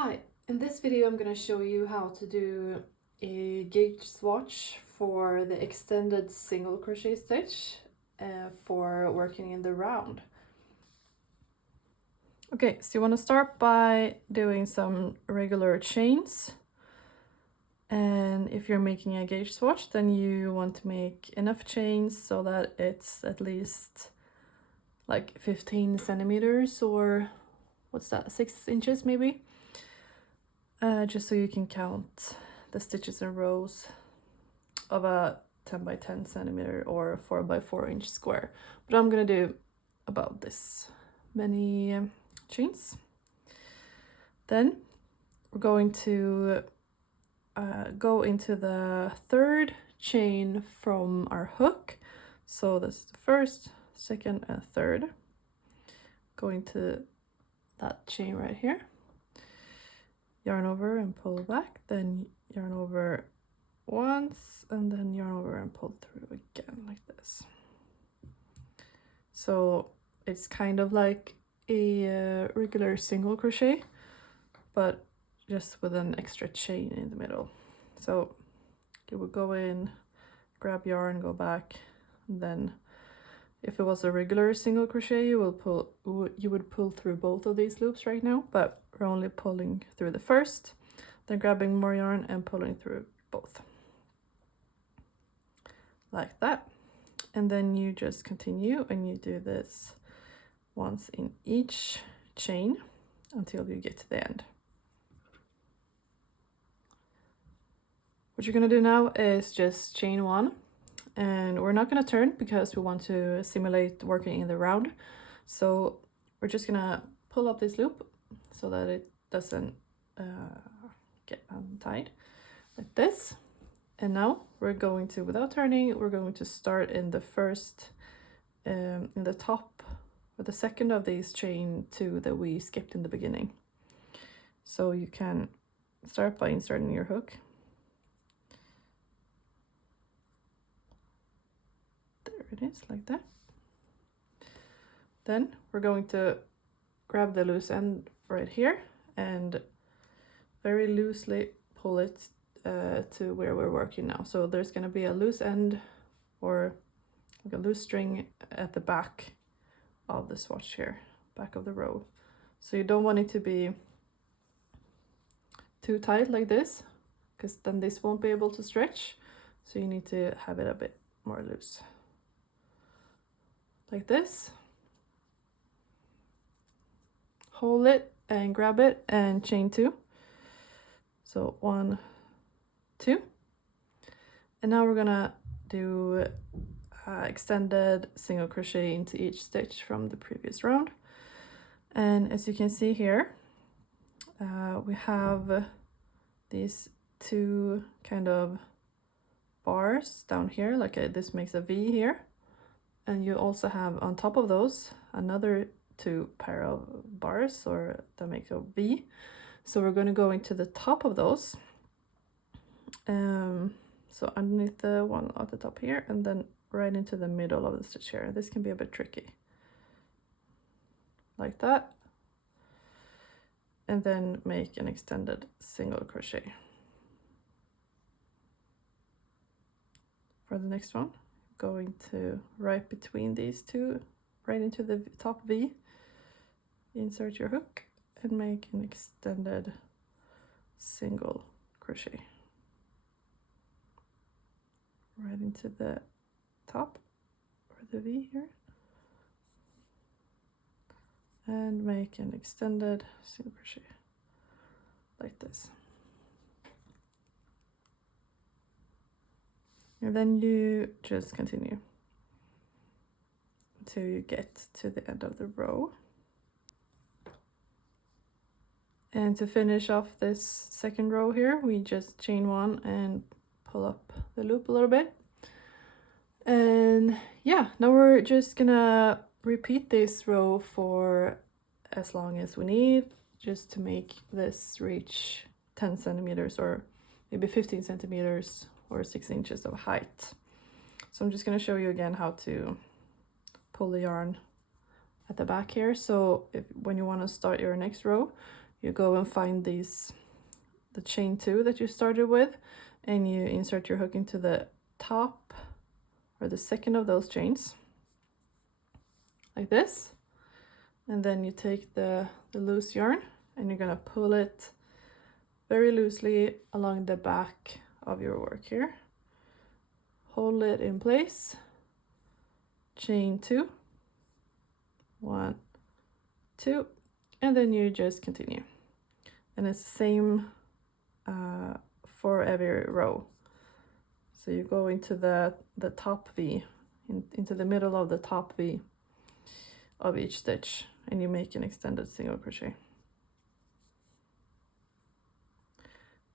Hi, in this video I'm going to show you how to do a gauge swatch for the extended single crochet stitch for working in the round. Okay, so you want to start by doing some regular chains, and if you're making a gauge swatch then you want to make enough chains so that it's at least like 15 centimeters, or what's that, 6 inches maybe? Just so you can count the stitches in rows of a 10 by 10 centimeter or 4 by 4 inch square. But I'm gonna do about this many chains. Then we're going to go into the third chain from our hook. So this is the first, second, and third. Going to that chain right here. Yarn over and pull back, then yarn over once, and then yarn over and pull through again like this. So it's kind of like a regular single crochet, but just with an extra chain in the middle. So you would go in, grab yarn, go back, and then if it was a regular single crochet, you would pull through both of these loops right now, but we're only pulling through the first, then grabbing more yarn and pulling through both. Like that. And then you just continue and you do this once in each chain until you get to the end. What you're gonna do now is just chain one, and we're not gonna turn because we want to simulate working in the round. So we're just gonna pull up this loop so that it doesn't get untied like this. And now we're going to, without turning, we're going to start in the first, in the top or the second of these chain two that we skipped in the beginning. So you can start by inserting your hook. There it is, like that. Then we're going to grab the loose end right here and very loosely pull it to where we're working now. So there's going to be a loose end or like a loose string at the back of the swatch here, back of the row. So you don't want it to be too tight like this, because then this won't be able to stretch. So you need to have it a bit more loose. Like this. Hold it and grab it and chain two. So 1, 2. And now we're gonna do extended single crochet into each stitch from the previous round. And as you can see here, we have these two kind of bars down here, like this makes a V here. And you also have on top of those another 2 pair of bars, or that makes a V. So we're going to go into the top of those. So underneath the one at the top here, and then right into the middle of the stitch here. This can be a bit tricky. Like that. And then make an extended single crochet. For the next one, going to right between these two, right into the top V, insert your hook and make an extended single crochet right into the top or the V here, and make an extended single crochet like this. And then you just continue until you get to the end of the row. And to finish off this second row here, we just chain one and pull up the loop a little bit. And yeah, now we're just gonna repeat this row for as long as we need, just to make this reach 10 centimeters or maybe 15 centimeters or 6 inches of height. So I'm just going to show you again how to pull the yarn at the back here. So when you want to start your next row, you go and find the chain 2 that you started with, and you insert your hook into the top or the second of those chains like this, and then you take the loose yarn and you're gonna pull it very loosely along the back of your work here. Hold it in place, chain 2, 1, 2, and then you just continue. And it's the same for every row. So you go into the top V, into the middle of the top V of each stitch, and you make an extended single crochet.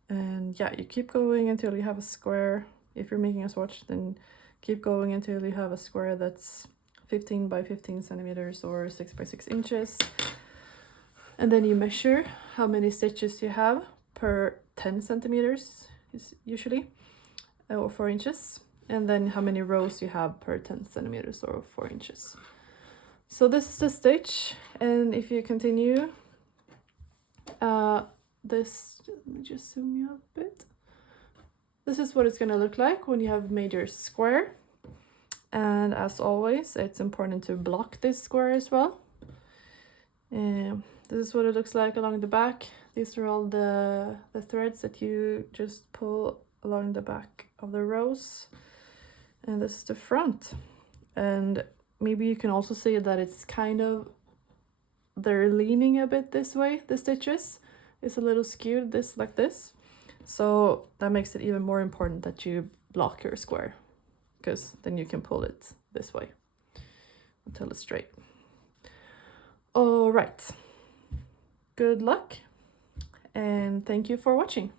And yeah, you keep going until you have a square. If you're making a swatch, then keep going until you have a square that's 15 by 15 centimeters or 6 by 6 inches. And then you measure how many stitches you have per 10 centimeters is usually, or 4 inches. And then how many rows you have per 10 centimeters or 4 inches. So this is the stitch, and if you continue, let me just zoom you up a bit. This is what it's going to look like when you have made your square. And as always, it's important to block this square as well. This is what it looks like along the back. These are all the threads that you just pull along the back of the rows. And this is the front. And maybe you can also see that it's kind of, they're leaning a bit this way, the stitches. It's a little skewed this like this. So that makes it even more important that you block your square, because then you can pull it this way until it's straight. All right, good luck and thank you for watching.